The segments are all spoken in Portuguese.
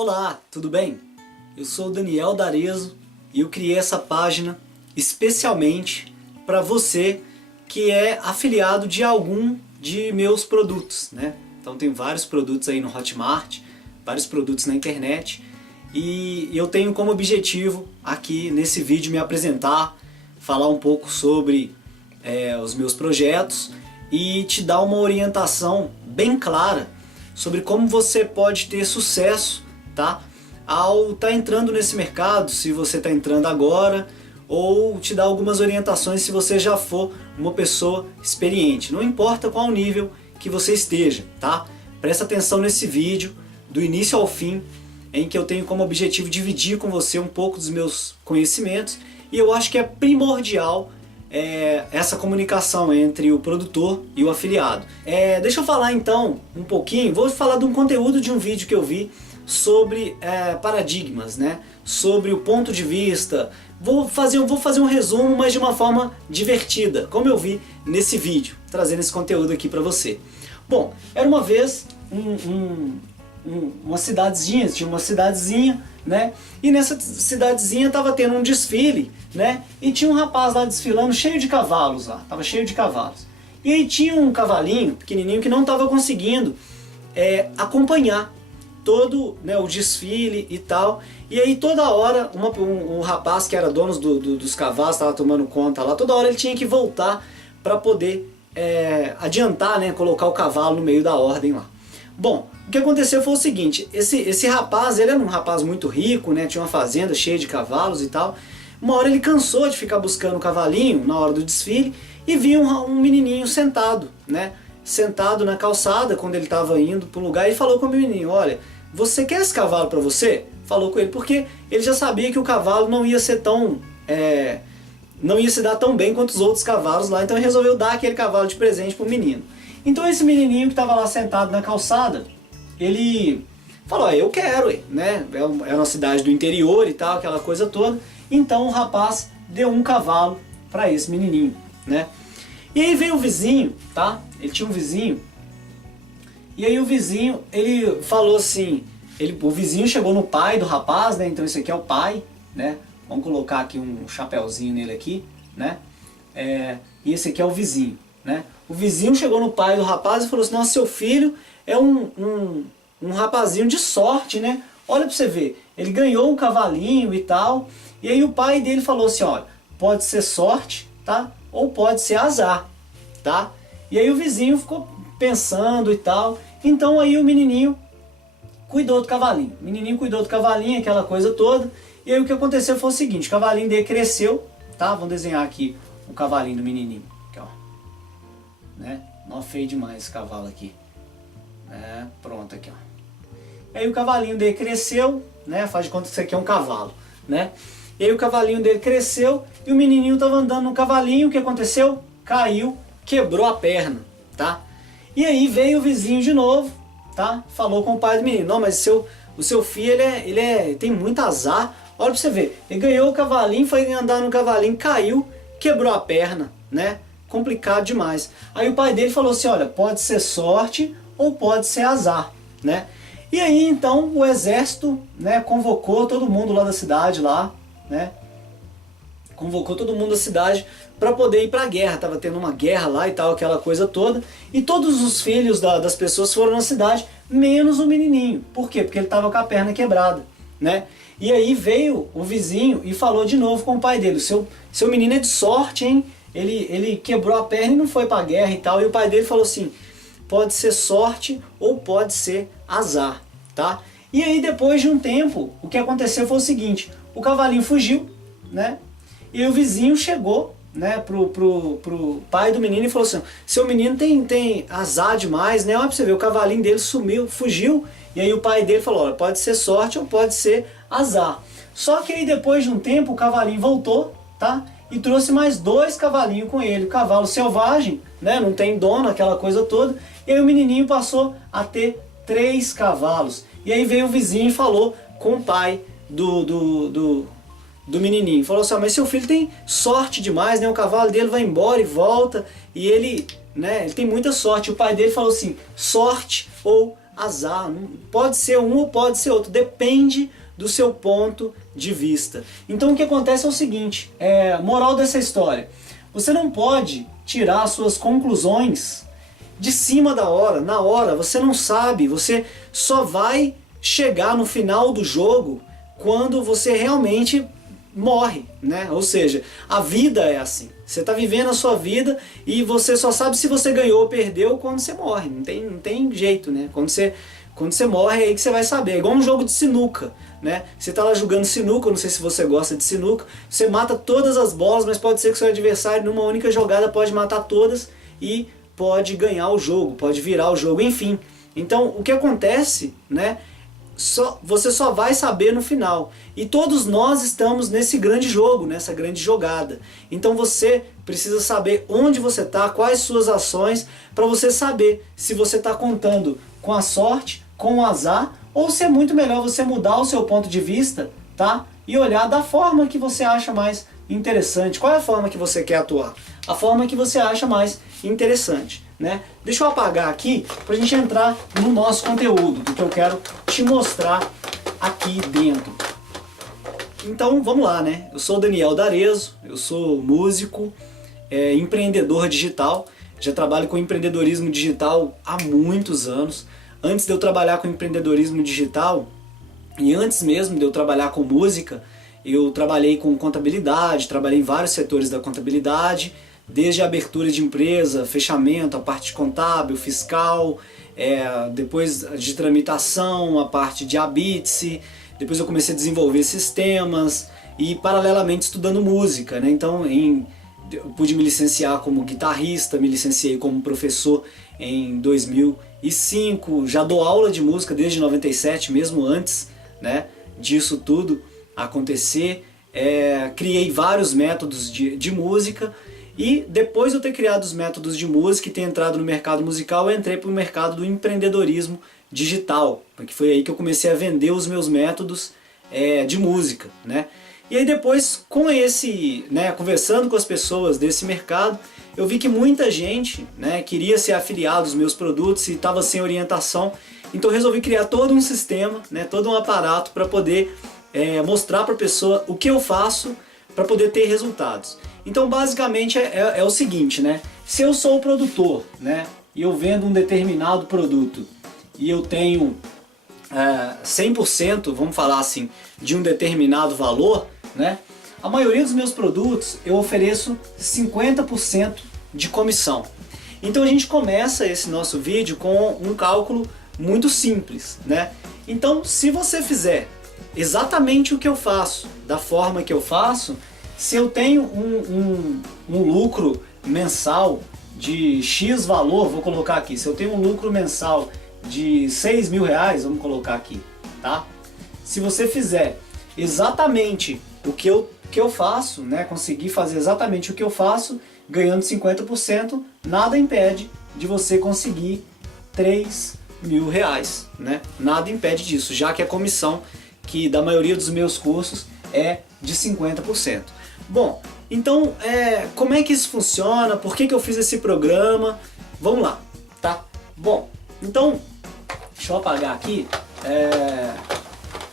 Olá, tudo bem? Eu sou o Daniel D'Arezzo e eu criei essa página especialmente para você que é afiliado de algum de meus produtos, né? Então tem vários produtos aí no Hotmart, vários produtos na internet e eu tenho como objetivo aqui nesse vídeo me apresentar, falar um pouco sobre os meus projetos e te dar uma orientação bem clara sobre como você pode ter sucesso, tá? Ao estar entrando nesse mercado, se você está entrando agora, ou te dar algumas orientações se você já for uma pessoa experiente. Não importa qual nível que você esteja, tá? Presta atenção nesse vídeo, do início ao fim, em que eu tenho como objetivo dividir com você um pouco dos meus conhecimentos, e eu acho que é primordial essa comunicação entre o produtor e o afiliado. Deixa eu falar então um pouquinho, vou falar de um conteúdo de um vídeo que eu vi sobre paradigmas, né? Sobre o ponto de vista. Vou fazer um resumo, mas de uma forma divertida, como eu vi nesse vídeo, trazendo esse conteúdo aqui para você. Bom, era uma vez uma cidadezinha, tinha uma cidadezinha, né? E nessa cidadezinha estava tendo um desfile, né? E tinha um rapaz lá desfilando cheio de cavalos lá, tava cheio de cavalos. E aí tinha um cavalinho pequenininho que não estava conseguindo acompanhar todo, né, o desfile e tal. E aí toda hora um rapaz que era dono dos cavalos, estava tomando conta lá, toda hora ele tinha que voltar para poder adiantar, né, colocar o cavalo no meio da ordem lá. Bom, o que aconteceu foi o seguinte, esse rapaz, ele era um rapaz muito rico, né, tinha uma fazenda cheia de cavalos e tal. Uma hora ele cansou de ficar buscando o cavalinho na hora do desfile e viu um menininho sentado, né, sentado na calçada quando ele estava indo para um lugar, e falou com o menininho: olha, você quer esse cavalo para você? Falou com ele, porque ele já sabia que o cavalo não ia ser não ia se dar tão bem quanto os outros cavalos lá, então ele resolveu dar aquele cavalo de presente pro menino. Então esse menininho que estava lá sentado na calçada, ele falou: eu quero, né? Era uma cidade do interior e tal, aquela coisa toda. Então o rapaz deu um cavalo para esse menininho, né? E aí veio o vizinho, tá? Ele tinha um vizinho. E aí o vizinho, ele falou assim, o vizinho chegou no pai do rapaz, né? Então esse aqui é o pai, né? Vamos colocar aqui um chapéuzinho nele aqui, né? E esse aqui é o vizinho, né? O vizinho chegou no pai do rapaz e falou assim: nossa, seu filho é um rapazinho de sorte, né? Olha pra você ver, ele ganhou um cavalinho e tal. E aí o pai dele falou assim: olha, pode ser sorte, tá? Ou pode ser azar, tá? E aí o vizinho ficou pensando e tal. Então aí o menininho cuidou do cavalinho. O menininho cuidou do cavalinho, aquela coisa toda. E aí o que aconteceu foi o seguinte: o cavalinho dele cresceu, tá? Vamos desenhar aqui o cavalinho do menininho. Aqui, ó. Né? Não, feio demais esse cavalo aqui. Pronto, aqui, ó. E aí o cavalinho dele cresceu, né? Faz de conta que isso aqui é um cavalo, né? E aí o cavalinho dele cresceu e o menininho estava andando no cavalinho. O que aconteceu? Caiu, quebrou a perna, tá? E aí veio o vizinho de novo, tá? Falou com o pai do menino: não, mas o seu filho, ele tem muito azar. Olha pra você ver, ele ganhou o cavalinho, foi andar no cavalinho, caiu, quebrou a perna, né? Complicado demais. Aí o pai dele falou assim: olha, pode ser sorte ou pode ser azar, né? E aí então o exército, né, convocou todo mundo lá da cidade lá, né? Convocou todo mundo da cidade para poder ir para a guerra. Tava tendo uma guerra lá e tal, aquela coisa toda. E todos os filhos das pessoas foram na cidade, menos o menininho. Por quê? Porque ele tava com a perna quebrada, né? E aí veio o vizinho e falou de novo com o pai dele: seu menino é de sorte, hein? Ele quebrou a perna e não foi para a guerra e tal. E o pai dele falou assim: pode ser sorte ou pode ser azar, tá? E aí depois de um tempo, o que aconteceu foi o seguinte: o cavalinho fugiu, né? E o vizinho chegou, né, pro pai do menino e falou assim: seu menino tem azar demais, né? Olha pra você ver, o cavalinho dele sumiu, fugiu. E aí o pai dele falou: olha, pode ser sorte ou pode ser azar. Só que aí depois de um tempo o cavalinho voltou, tá? E trouxe mais 2 cavalinhos com ele. O cavalo selvagem, né, não tem dono, aquela coisa toda. E aí o menininho passou a ter 3 cavalos. E aí veio o vizinho e falou com o pai do menininho. Falou assim: mas seu filho tem sorte demais, né? O cavalo dele vai embora e volta. E ele, né, ele tem muita sorte. O pai dele falou assim: sorte ou azar, pode ser um ou pode ser outro, depende do seu ponto de vista. Então o que acontece é o seguinte, moral dessa história, você não pode tirar suas conclusões de cima da hora, na hora, você não sabe, você só vai chegar no final do jogo quando você realmente morre, né? Ou seja, a vida é assim. Você está vivendo a sua vida e você só sabe se você ganhou ou perdeu quando você morre. Não tem jeito, né? Quando você morre é aí que você vai saber. É igual um jogo de sinuca, né? Você está lá jogando sinuca, eu não sei se você gosta de sinuca, você mata todas as bolas, mas pode ser que seu adversário numa única jogada pode matar todas e pode ganhar o jogo, pode virar o jogo, enfim. Então o que acontece, né? Você só vai saber no final. E todos nós estamos nesse grande jogo, nessa grande jogada. Então você precisa saber onde você está, quais suas ações, para você saber se você está contando com a sorte, com o azar, ou se é muito melhor você mudar o seu ponto de vista, tá? E olhar da forma que você acha mais interessante. Qual é a forma que você quer atuar? A forma que você acha mais interessante, né? Deixa eu apagar aqui para a gente entrar no nosso conteúdo, do que eu quero te mostrar aqui dentro. Então vamos lá, né? Eu sou o Daniel D'Arezzo, eu sou músico, empreendedor digital, já trabalho com empreendedorismo digital há muitos anos. Antes de eu trabalhar com empreendedorismo digital, e antes mesmo de eu trabalhar com música, eu trabalhei com contabilidade, trabalhei em vários setores da contabilidade, desde a abertura de empresa, fechamento, a parte contábil, fiscal, depois de tramitação, a parte de habite-se, depois eu comecei a desenvolver sistemas e paralelamente estudando música, né? Então eu pude me licenciar como guitarrista, me licenciei como professor em 2005, já dou aula de música desde 97, mesmo antes, né, disso tudo acontecer, criei vários métodos de música. E depois de eu ter criado os métodos de música e ter entrado no mercado musical, eu entrei para o mercado do empreendedorismo digital, porque foi aí que eu comecei a vender os meus métodos de música, né? E aí depois, com esse, né, conversando com as pessoas desse mercado, eu vi que muita gente, né, queria ser afiliado aos meus produtos e estava sem orientação, então eu resolvi criar todo um sistema, né, todo um aparato para poder mostrar para a pessoa o que eu faço para poder ter resultados. Então basicamente é o seguinte, né? Se eu sou o produtor, né, e eu vendo um determinado produto e eu tenho 100%, vamos falar assim, de um determinado valor, né, a maioria dos meus produtos eu ofereço 50% de comissão. Então a gente começa esse nosso vídeo com um cálculo muito simples, né? Então se você fizer exatamente o que eu faço, da forma que eu faço, se eu tenho um lucro mensal de X valor, vou colocar aqui, se eu tenho um lucro mensal de R$6.000, vamos colocar aqui, tá? Se você fizer exatamente o que eu faço, né, conseguir fazer exatamente o que eu faço, ganhando 50%, nada impede de você conseguir R$3.000, né? Nada impede disso, já que a comissão que da maioria dos meus cursos é de 50%. Bom, então como é que isso funciona? Por que eu fiz esse programa? Vamos lá, tá? Bom, então, deixa eu apagar aqui.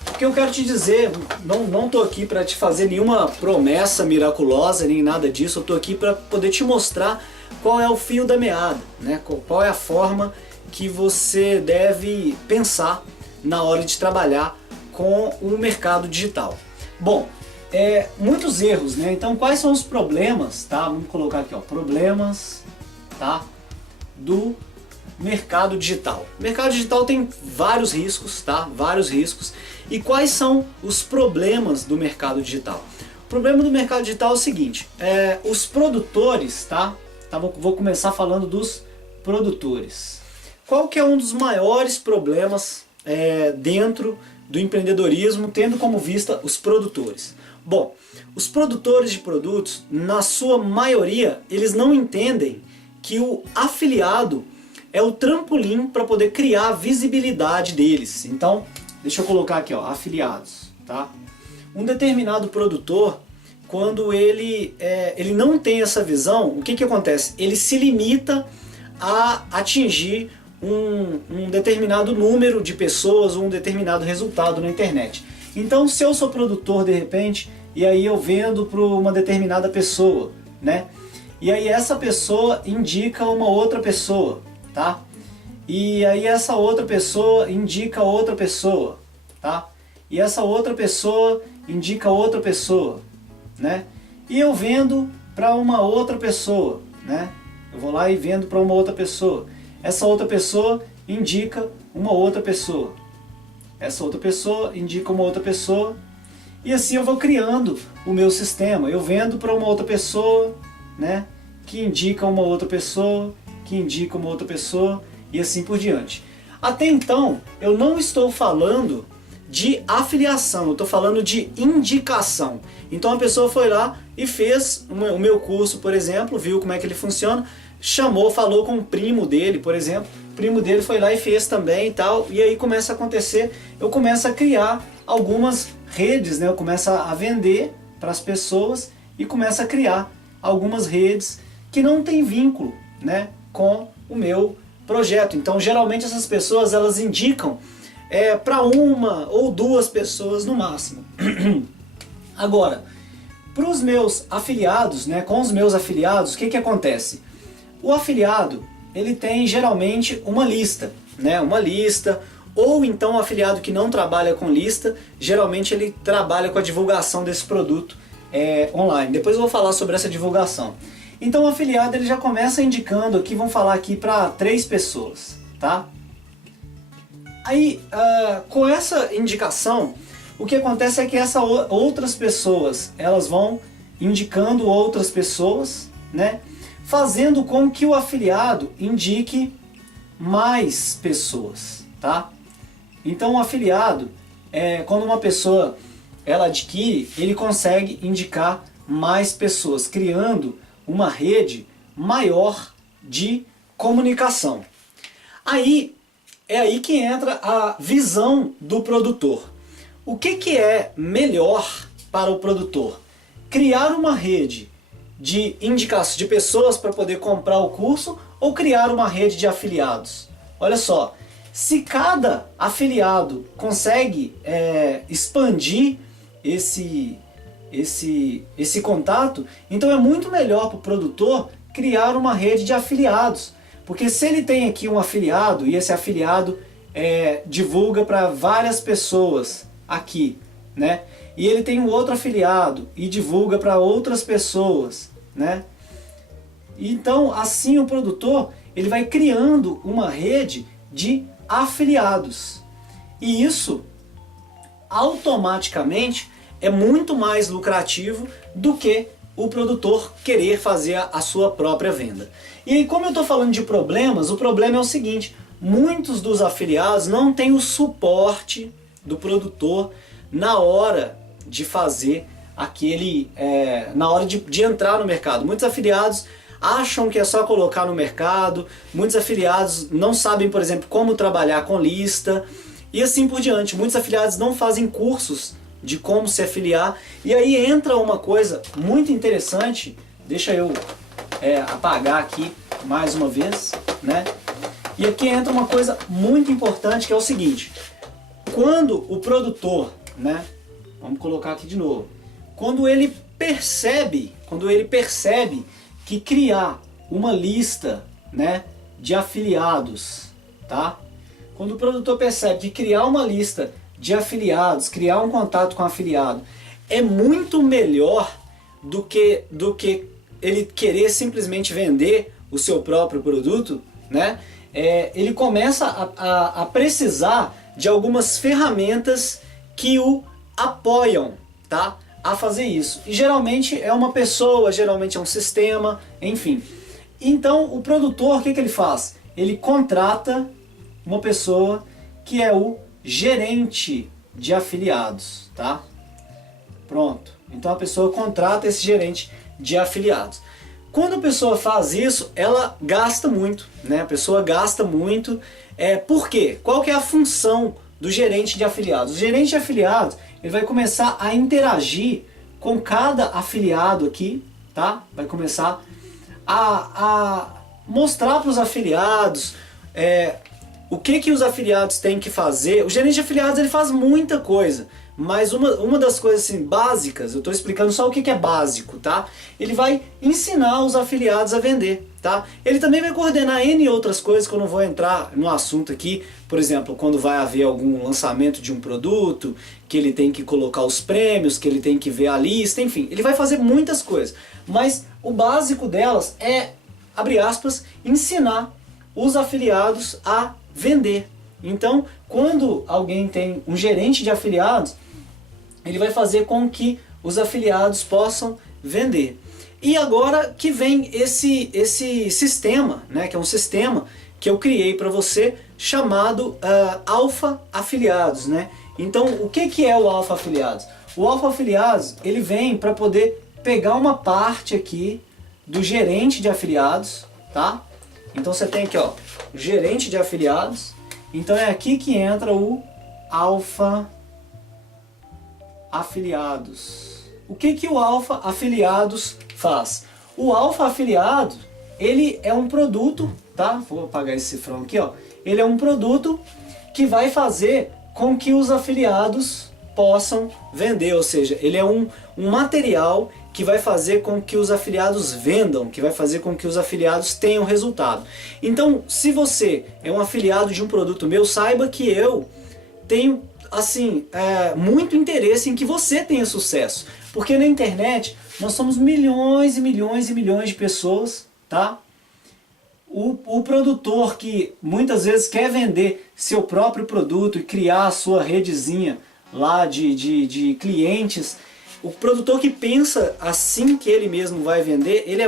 O que eu quero te dizer, não tô aqui para te fazer nenhuma promessa miraculosa, nem nada disso. Eu tô aqui para poder te mostrar qual é o fio da meada, né? Qual é a forma que você deve pensar na hora de trabalhar com o mercado digital. Bom, muitos erros, né? Então quais são os problemas, tá? Vamos colocar aqui, ó, problemas, tá, do mercado digital. O mercado digital tem vários riscos, tá? Vários riscos. E quais são os problemas do mercado digital? O problema do mercado digital é o seguinte, os produtores, tá? Vou começar falando dos produtores. Qual que é um dos maiores problemas dentro do empreendedorismo, tendo como vista os produtores? Bom, os produtores de produtos, na sua maioria, eles não entendem que o afiliado é o trampolim para poder criar a visibilidade deles. Então, deixa eu colocar aqui, ó, afiliados, tá? Um determinado produtor, quando ele não tem essa visão, o que acontece? Ele se limita a atingir um determinado número de pessoas, um determinado resultado na internet. Então, se eu sou produtor de repente, e aí eu vendo para uma determinada pessoa, né? E aí essa pessoa indica uma outra pessoa, tá? E aí essa outra pessoa indica outra pessoa, tá? E essa outra pessoa indica outra pessoa, né? E eu vendo para uma outra pessoa, né? Eu vou lá e vendo para uma outra pessoa. Essa outra pessoa indica uma outra pessoa. Essa outra pessoa indica uma outra pessoa. E assim eu vou criando o meu sistema. Eu vendo para uma outra pessoa, né? Que indica uma outra pessoa, que indica uma outra pessoa, e assim por diante. Até então, eu não estou falando de afiliação, eu estou falando de indicação. Então a pessoa foi lá e fez o meu curso, por exemplo, viu como é que ele funciona, chamou, falou com o primo dele, por exemplo, o primo dele foi lá e fez também e tal, e aí começa a acontecer, eu começo a criar algumas redes, né? Eu começo a vender para as pessoas e começo a criar algumas redes que não tem vínculo, né, com o meu projeto. Então geralmente essas pessoas elas indicam para uma ou duas pessoas no máximo. Agora, para os meus afiliados, né, com os meus afiliados, o que que acontece? O afiliado, ele tem geralmente uma lista, né, uma lista, ou então o afiliado que não trabalha com lista, geralmente ele trabalha com a divulgação desse produto online. Depois eu vou falar sobre essa divulgação. Então o afiliado ele já começa indicando aqui, vamos falar aqui para 3 pessoas, tá? Aí, com essa indicação, o que acontece é que essas outras pessoas, elas vão indicando outras pessoas, né? Fazendo com que o afiliado indique mais pessoas, tá? Então o afiliado, quando uma pessoa ela adquire, ele consegue indicar mais pessoas, criando uma rede maior de comunicação. Aí é aí que entra a visão do produtor. O que é melhor para o produtor? Criar uma rede de indicações de pessoas para poder comprar o curso ou criar uma rede de afiliados? Olha só, se cada afiliado consegue expandir esse contato, então é muito melhor para o produtor criar uma rede de afiliados. Porque se ele tem aqui um afiliado e esse afiliado divulga para várias pessoas aqui, né? E ele tem um outro afiliado e divulga para outras pessoas, né? Então assim o produtor ele vai criando uma rede de afiliados. E isso automaticamente é muito mais lucrativo do que o produtor querer fazer a sua própria venda. E aí, como eu estou falando de problemas, o problema é o seguinte: muitos dos afiliados não têm o suporte do produtor na hora de fazer na hora de entrar no mercado. Muitos afiliados acham que é só colocar no mercado, muitos afiliados não sabem, por exemplo, como trabalhar com lista e assim por diante. Muitos afiliados não fazem cursos de como se afiliar, e aí entra uma coisa muito interessante, deixa eu apagar aqui mais uma vez, né? E aqui entra uma coisa muito importante que é o seguinte: quando o produtor, né? Vamos colocar aqui de novo. Quando ele percebe que criar uma lista, né, de afiliados, tá? Quando o produtor percebe que criar uma lista de afiliados, criar um contato com o afiliado é muito melhor do que ele querer simplesmente vender o seu próprio produto, né? Ele começa a precisar de algumas ferramentas que o apoiam, tá? A fazer isso. E geralmente é uma pessoa, geralmente é um sistema, enfim. Então o produtor, o que ele faz? Ele contrata uma pessoa que é o gerente de afiliados, tá? Pronto. Então a pessoa contrata esse gerente de afiliados. Quando a pessoa faz isso, ela gasta muito, né? A pessoa gasta muito. Por quê? Qual que é a função do gerente de afiliados? O gerente de afiliados, ele vai começar a interagir com cada afiliado aqui, tá? Vai começar a mostrar para os afiliados o que os afiliados têm que fazer? O gerente de afiliados ele faz muita coisa, mas uma das coisas assim, básicas, eu estou explicando só o que é básico, tá? Ele vai ensinar os afiliados a vender, tá? Ele também vai coordenar N outras coisas que eu não vou entrar no assunto aqui. Por exemplo, quando vai haver algum lançamento de um produto, que ele tem que colocar os prêmios, que ele tem que ver a lista, enfim. Ele vai fazer muitas coisas, mas o básico delas é, abre aspas, ensinar os afiliados a vender. Então, quando alguém tem um gerente de afiliados, ele vai fazer com que os afiliados possam vender. E agora que vem esse sistema, né, que é um sistema que eu criei para você, chamado Alpha Afiliados, né? Então, o que é o Alpha Afiliados? O Alpha Afiliados, ele vem para poder pegar uma parte aqui do gerente de afiliados, tá? Então você tem aqui, ó, o gerente de afiliados. Então é aqui que entra o Alpha Afiliados. O que o Alpha Afiliados faz? O Alpha Afiliado, ele é um produto, tá? Vou apagar esse cifrão aqui, ó. Ele é um produto que vai fazer com que os afiliados possam vender, ou seja, ele é um material que vai fazer com que os afiliados vendam, que vai fazer com que os afiliados tenham resultado. Então, se você é um afiliado de um produto meu, saiba que eu tenho assim, muito interesse em que você tenha sucesso, porque na internet nós somos milhões e milhões e milhões de pessoas, tá? O produtor que muitas vezes quer vender seu próprio produto e criar a sua redezinha lá de clientes, o produtor que pensa assim que ele mesmo vai vender, ele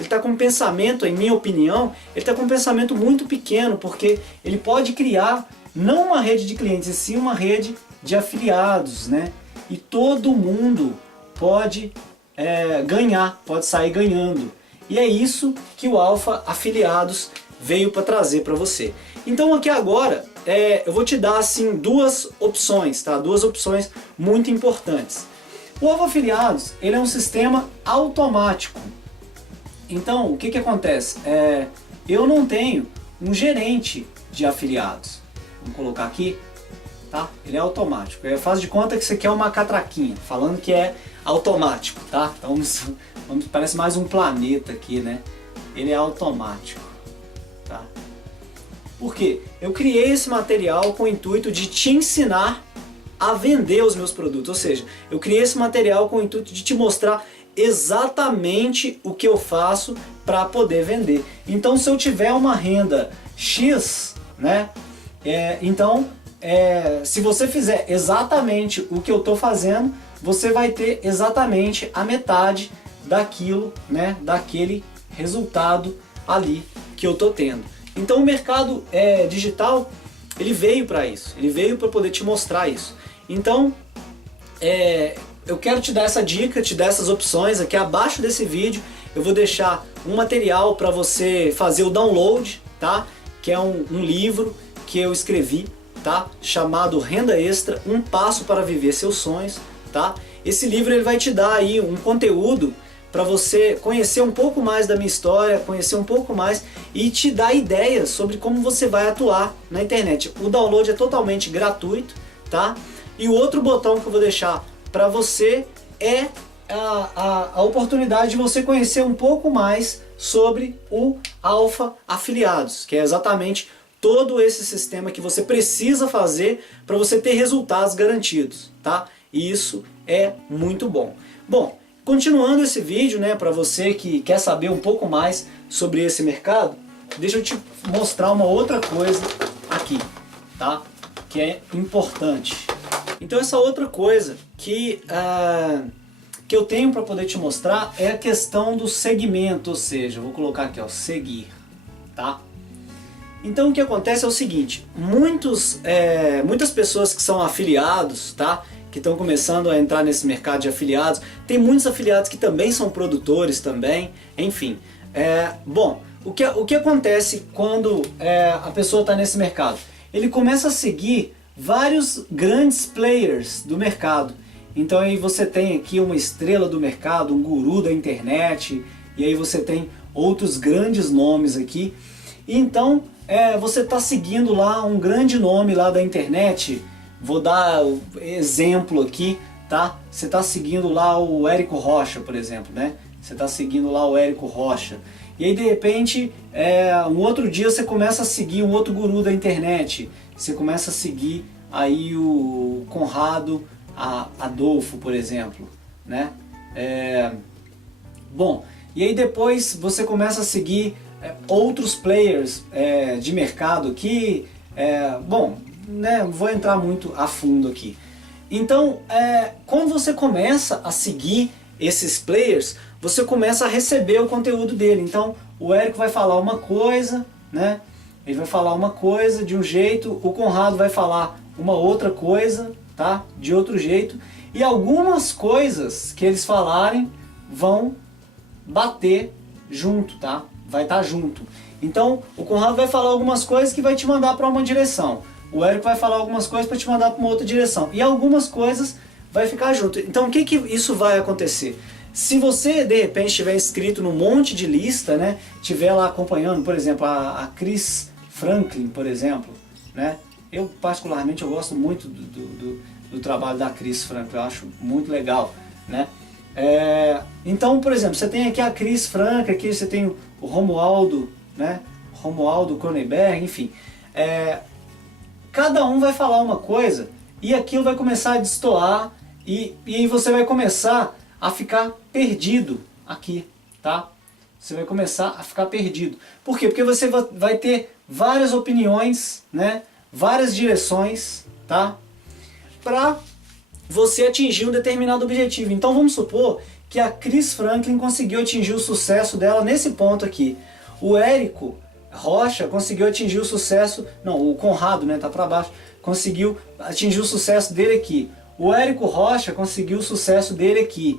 está com um pensamento, em minha opinião, ele está com um pensamento muito pequeno, porque ele pode criar não uma rede de clientes, e sim uma rede de afiliados, né? E todo mundo pode ganhar, pode sair ganhando. E é isso que o Alpha Afiliados veio para trazer para você. Então aqui agora eu vou te dar assim duas opções, tá? Duas opções muito importantes. O Alpha Afiliados, ele é um sistema automático. Então o que acontece? Eu não tenho um gerente de afiliados. Vamos colocar aqui, tá? Ele é automático. Faz de conta que você quer uma catraquinha, falando que é automático, tá? Então parece mais um planeta aqui, né? Ele é automático, tá? Por quê? Eu criei esse material com o intuito de te ensinar a vender os meus produtos, ou seja, eu criei esse material com o intuito de te mostrar exatamente o que eu faço para poder vender. Então, se eu tiver uma renda X, né? Se você fizer exatamente o que eu estou fazendo, você vai ter exatamente a metade daquilo, né, daquele resultado ali que eu estou tendo. Então o mercado digital, ele veio para isso, ele veio para poder te mostrar isso. Então eu quero te dar essa dica, te dar essas opções. Aqui abaixo desse vídeo eu vou deixar um material para você fazer o download, tá? Que é um livro que eu escrevi, tá? Chamado Renda Extra, um passo para viver seus sonhos, tá? Esse livro ele vai te dar aí um conteúdo para você conhecer um pouco mais da minha história, conhecer um pouco mais e te dar ideias sobre como você vai atuar na internet. O download é totalmente gratuito, tá? E o outro botão que eu vou deixar para você é a oportunidade de você conhecer um pouco mais sobre o Alpha Afiliados, que é exatamente todo esse sistema que você precisa fazer para você ter resultados garantidos, tá? E isso é muito bom. Bom, continuando esse vídeo, né, para você que quer saber um pouco mais sobre esse mercado, deixa eu te mostrar uma outra coisa aqui, tá? Que é importante. Então essa outra coisa que eu tenho para poder te mostrar é a questão do segmento, ou seja, eu vou colocar aqui, ó, seguir, tá? Então o que acontece é o seguinte, muitas pessoas que são afiliados, tá? Que estão começando a entrar nesse mercado de afiliados, tem muitos afiliados que também são produtores também, enfim. Bom, o que acontece quando a pessoa está nesse mercado? Ele começa a seguir vários grandes players do mercado. Então aí você tem aqui uma estrela do mercado, um guru da internet, e aí você tem outros grandes nomes aqui. Então você está seguindo lá um grande nome lá da internet, vou dar exemplo aqui, tá? Você está seguindo lá o Érico Rocha, por exemplo, né? Você está seguindo lá o Érico Rocha. E aí de repente, um outro dia você começa a seguir um outro guru da internet. Você começa a seguir aí o Conrado Adolfo, por exemplo, né? Bom, e aí depois você começa a seguir outros players de mercado que, bom, né, não vou entrar muito a fundo aqui. Então, quando você começa a seguir esses players, você começa a receber o conteúdo dele. Então, o Érico vai falar uma coisa, né? Ele vai falar uma coisa de um jeito, o Conrado vai falar uma outra coisa, tá? De outro jeito. E algumas coisas que eles falarem vão bater junto, tá? Vai estar junto. Então, o Conrado vai falar algumas coisas que vai te mandar para uma direção. O Érico vai falar algumas coisas para te mandar para uma outra direção. E algumas coisas vai ficar junto. Então, o que isso vai acontecer? Se você, de repente, estiver inscrito num monte de lista, né? Estiver lá acompanhando, por exemplo, a Chris Franklin, por exemplo, né? Eu, particularmente, eu gosto muito do trabalho da Chris Franklin. Eu acho muito legal, né? Então, por exemplo, você tem aqui a Chris Franklin, aqui você tem o Romualdo, né? Romualdo Cronenberg, enfim. Cada um vai falar uma coisa e aquilo vai começar a destoar e aí você vai começar a ficar perdido aqui, tá? Você vai começar a ficar perdido. Por quê? Porque você vai ter várias opiniões, né? Várias direções, tá? Para você atingir um determinado objetivo. Então vamos supor que a Chris Franklin conseguiu atingir o sucesso dela nesse ponto aqui. O Érico Rocha conseguiu atingir o sucesso, não, o Conrado, né, tá para baixo, conseguiu atingir o sucesso dele aqui. O Érico Rocha conseguiu o sucesso dele aqui.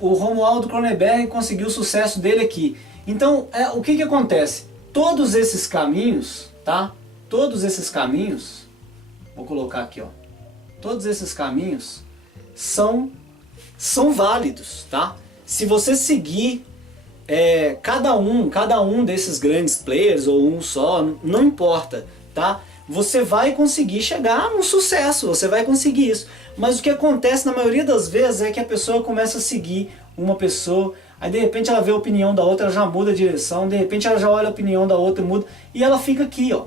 O Romualdo Cronenberg conseguiu o sucesso dele aqui. Então, o que acontece? Todos esses caminhos, tá? Todos esses caminhos, vou colocar aqui, ó. Todos esses caminhos são válidos, tá? Se você seguir cada um desses grandes players ou um só, não importa, tá? Você vai conseguir chegar no sucesso, você vai conseguir isso. Mas o que acontece na maioria das vezes é que a pessoa começa a seguir uma pessoa, aí de repente ela vê a opinião da outra, ela já muda a direção, de repente ela já olha a opinião da outra e muda, e ela fica aqui, ó.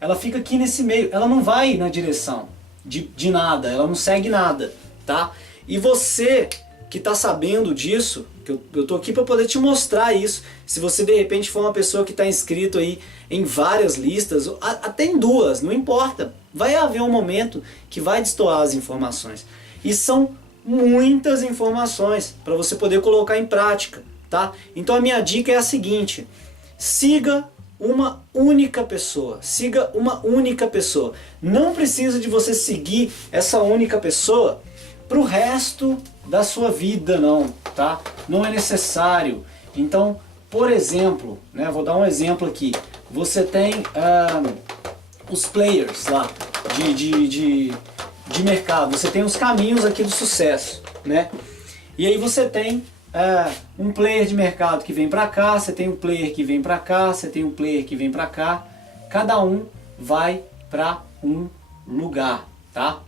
Ela fica aqui nesse meio, ela não vai na direção de nada, ela não segue nada, tá? E você que está sabendo disso, que eu tô aqui para poder te mostrar isso. Se você de repente for uma pessoa que está inscrito aí em várias listas, até em duas, não importa. Vai haver um momento que vai destoar as informações. E são muitas informações para você poder colocar em prática, tá? Então a minha dica é a seguinte: siga uma única pessoa. Siga uma única pessoa. Não precisa de você seguir essa única pessoa para o resto da sua vida, não, tá? Não é necessário. Então, por exemplo, né, vou dar um exemplo aqui. Você tem os players lá de mercado. Você tem os caminhos aqui do sucesso, né? E aí você tem um player de mercado que vem para cá, você tem um player que vem para cá, você tem um player que vem para cá. Cada um vai para um lugar, tá?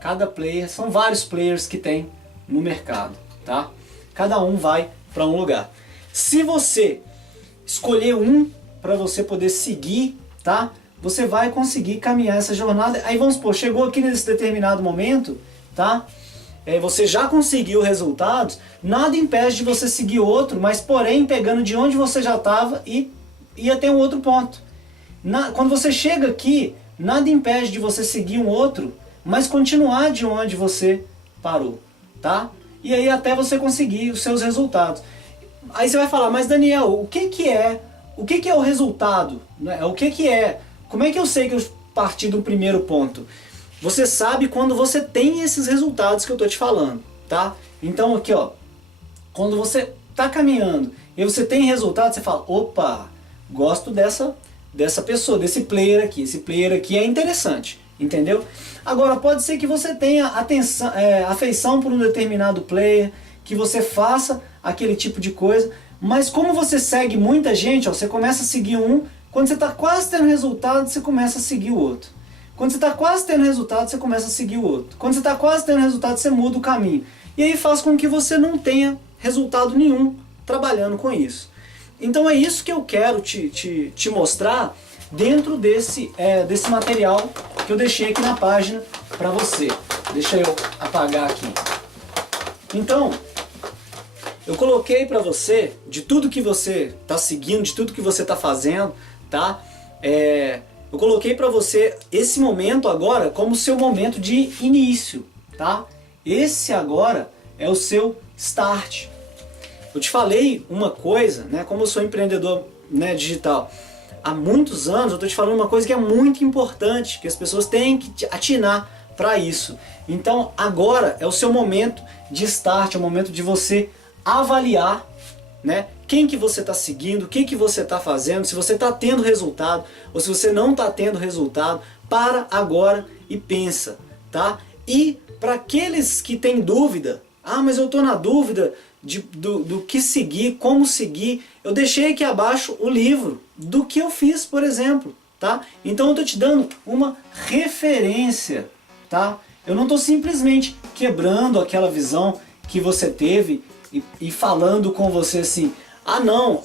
Cada player, são vários players que tem no mercado, tá? Cada um vai para um lugar. Se você escolher um para você poder seguir, tá? Você vai conseguir caminhar essa jornada. Aí vamos supor, chegou aqui nesse determinado momento, tá? Você já conseguiu resultados, nada impede de você seguir outro, mas porém pegando de onde você já estava e ir até um outro ponto. Quando você chega aqui, nada impede de você seguir um outro, mas continuar de onde você parou, tá? E aí até você conseguir os seus resultados. Aí você vai falar, mas Daniel, o que é o resultado? Como é que eu sei que eu parti do primeiro ponto? Você sabe quando você tem esses resultados que eu estou te falando, tá? Então aqui, ó, quando você está caminhando e você tem resultado, você fala, opa, gosto dessa pessoa, desse player aqui. Esse player aqui é interessante, entendeu? Agora, pode ser que você tenha afeição por um determinado player, que você faça aquele tipo de coisa, Mas como você segue muita gente, ó, você começa a seguir um, quando você está quase tendo resultado, você começa a seguir o outro. Quando você está quase tendo resultado, você começa a seguir o outro. Quando você está quase tendo resultado, você muda o caminho. E aí faz com que você não tenha resultado nenhum trabalhando com isso. Então é isso que eu quero te mostrar dentro desse material que eu deixei aqui na página para você. Deixa eu apagar aqui. Então, eu coloquei para você, de tudo que você está seguindo, de tudo que você está fazendo, tá? Eu coloquei para você esse momento agora como seu momento de início, tá? Esse agora é o seu start. Eu te falei uma coisa, né? Como eu sou empreendedor, né, digital há muitos anos, eu estou te falando uma coisa que é muito importante, que as pessoas têm que atinar para isso. Então agora é o seu momento de start, é o momento de você avaliar, né, quem que você está seguindo, o que que você está fazendo, se você está tendo resultado ou se você não está tendo resultado. Para agora e pensa, tá? E para aqueles que têm dúvida, mas eu estou na dúvida do que seguir, como seguir, eu deixei aqui abaixo o livro do que eu fiz, por exemplo, tá? Então eu estou te dando uma referência, tá? Eu não estou simplesmente quebrando aquela visão que você teve e falando com você assim, não,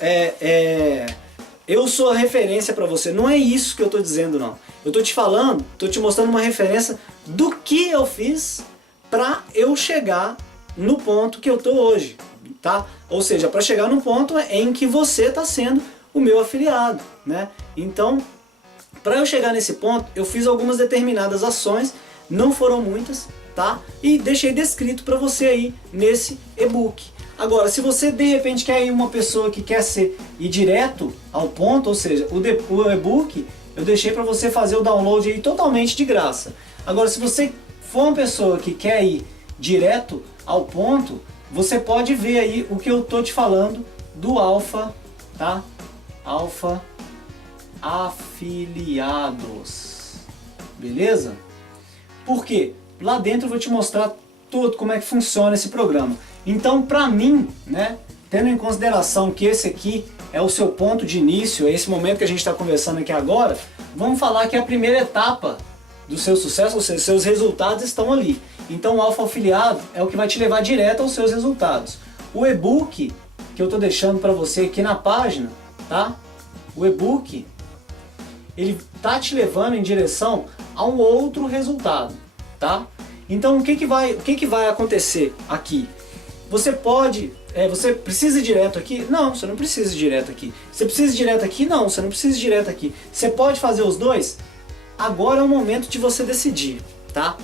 eu sou a referência para você. Não é isso que eu estou dizendo, não. Eu estou te falando, estou te mostrando uma referência do que eu fiz para eu chegar no ponto que eu estou hoje, tá? Ou seja, para chegar no ponto em que você está sendo o meu afiliado, né? Então, para eu chegar nesse ponto, eu fiz algumas determinadas ações, não foram muitas, tá? E deixei descrito para você aí nesse e-book. Agora, se você de repente quer ir uma pessoa que quer ir direto ao ponto, ou seja, o e-book, eu deixei para você fazer o download aí totalmente de graça. Agora, se você for uma pessoa que quer ir direto ao ponto, você pode ver aí o que eu tô te falando do Alfa, tá? Alfa Afiliados. Beleza? Por quê? Lá dentro eu vou te mostrar tudo como é que funciona esse programa. Então, para mim, né, tendo em consideração que esse aqui é o seu ponto de início, é esse momento que a gente está conversando aqui agora, vamos falar que é a primeira etapa do seu sucesso, ou seja, seus resultados estão ali. Então o Alfa Afiliado é o que vai te levar direto aos seus resultados. O e-book que eu estou deixando para você aqui na página, tá? O e-book, ele tá te levando em direção a um outro resultado, tá? Então o que que vai acontecer aqui? Você você precisa ir direto aqui? Não, você não precisa ir direto aqui. Você precisa ir direto aqui? Não, você não precisa ir direto aqui. Você pode fazer os dois? Agora é o momento de você decidir, tá?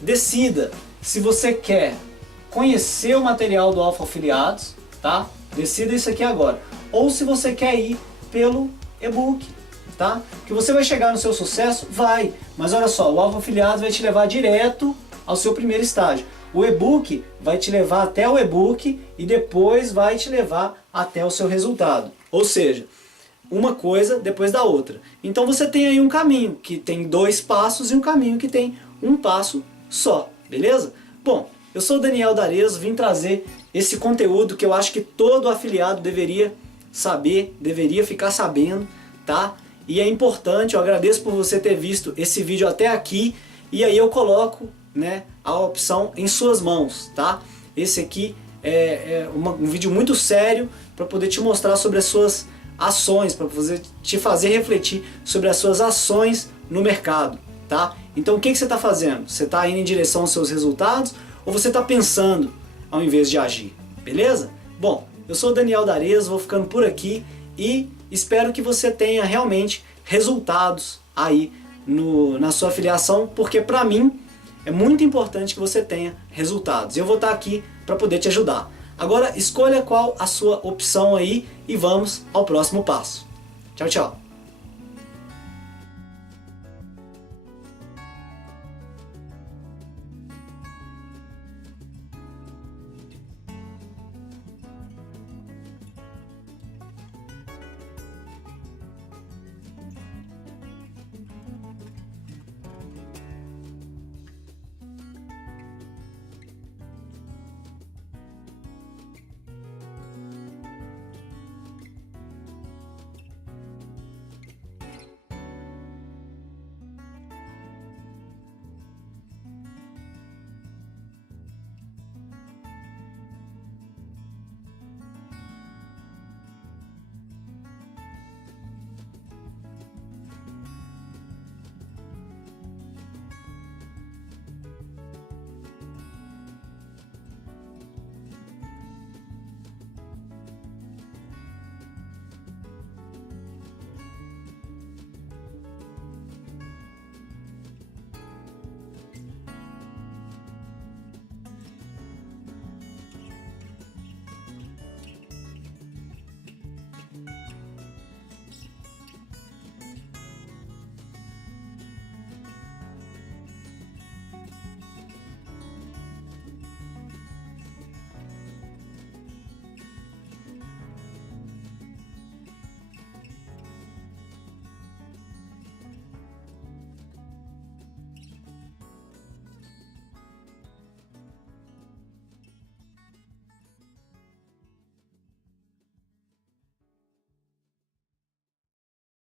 Decida se você quer conhecer o material do Alfa Afiliados, tá? Decida isso aqui agora. Ou se você quer ir pelo e-book, tá? Que você vai chegar no seu sucesso? Vai. Mas olha só, o Alfa Afiliados vai te levar direto ao seu primeiro estágio. O e-book vai te levar até o e-book e depois vai te levar até o seu resultado. Ou seja, uma coisa depois da outra. Então você tem aí um caminho que tem 2 passos e um caminho que tem 1 passo só, beleza? Bom, eu sou o Daniel D'Arezzo, vim trazer esse conteúdo que eu acho que todo afiliado deveria saber, deveria ficar sabendo, tá? E é importante, eu agradeço por você ter visto esse vídeo até aqui, e aí eu coloco, né, a opção em suas mãos, tá? Esse aqui é um vídeo muito sério para poder te mostrar sobre as suas ações, para te fazer refletir sobre as suas ações no mercado, tá? Então o que você está fazendo? Você está indo em direção aos seus resultados ou você está pensando ao invés de agir? Beleza? Bom, eu sou o Daniel D'Arezzo, vou ficando por aqui e espero que você tenha realmente resultados aí na sua afiliação, porque para mim é muito importante que você tenha resultados. Eu vou estar aqui para poder te ajudar. Agora escolha qual a sua opção aí e vamos ao próximo passo. Tchau, tchau.